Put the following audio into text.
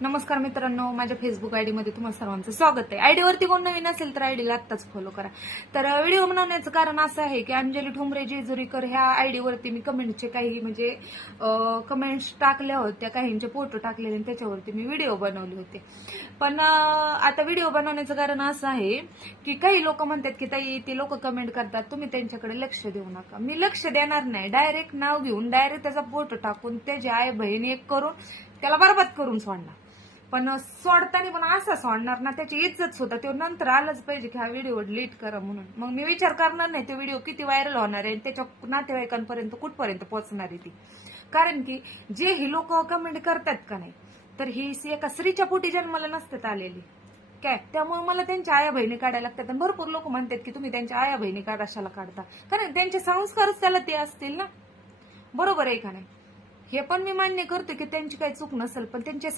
नमस्कार मित्रांनो, माझ्या फेसबुक आयडी मध्ये तुम्हाला सर्वांचं स्वागत आहे. आयडीवरती कोण नवीन असेल तर आयडीला आत्ताच फॉलो करा. तर व्हिडिओ बनवण्याचं कारण असं आहे की अंजली ठोंबरे जेजुरीकर ह्या आयडीवरती मी कमेंटचे काही म्हणजे कमेंट्स टाकल्या होत्या, काहींचे फोटो टाकलेले आणि त्याच्यावरती मी व्हिडिओ बनवले होते. पण आता व्हिडिओ बनवण्याचं कारण असं आहे की काही लोक म्हणतात की ताई ते लोक कमेंट करतात, तुम्ही त्यांच्याकडे लक्ष देऊ नका. मी लक्ष देणार नाही. डायरेक्ट नाव घेऊन डायरेक्ट त्याचा फोटो टाकून त्याची आई बहीण एक करून त्याला बरबाद करून सोडणार. पण सोडताना पण असा सोडणार ना, त्याची इज्जत सुद्धा ते नंतर आलंच पाहिजे की हा व्हिडिओ डिलीट करा म्हणून. मग मी विचार करणार नाही तो व्हिडिओ किती व्हायरल होणार आहे, त्याच्या नातेवाईकांपर्यंत कुठपर्यंत पोहोचणार आहे ती. कारण की जे ही लोक कमेंट करतात का नाही, तर ही एका स्त्रीच्या पोटी जन्माला नसतात आलेली काय, त्यामुळे मला त्यांच्या आया बहिणी काढायला लागतात. आणि भरपूर लोक म्हणतात की तुम्ही त्यांच्या आया बहिणी कशाला काढता, कारण त्यांचे संस्कारच त्याला ते असतील ना. बरोबर आहे का नाही? हे पण मी मान्य करते की त्यांची काही चूक नसेल, पण त्यांचे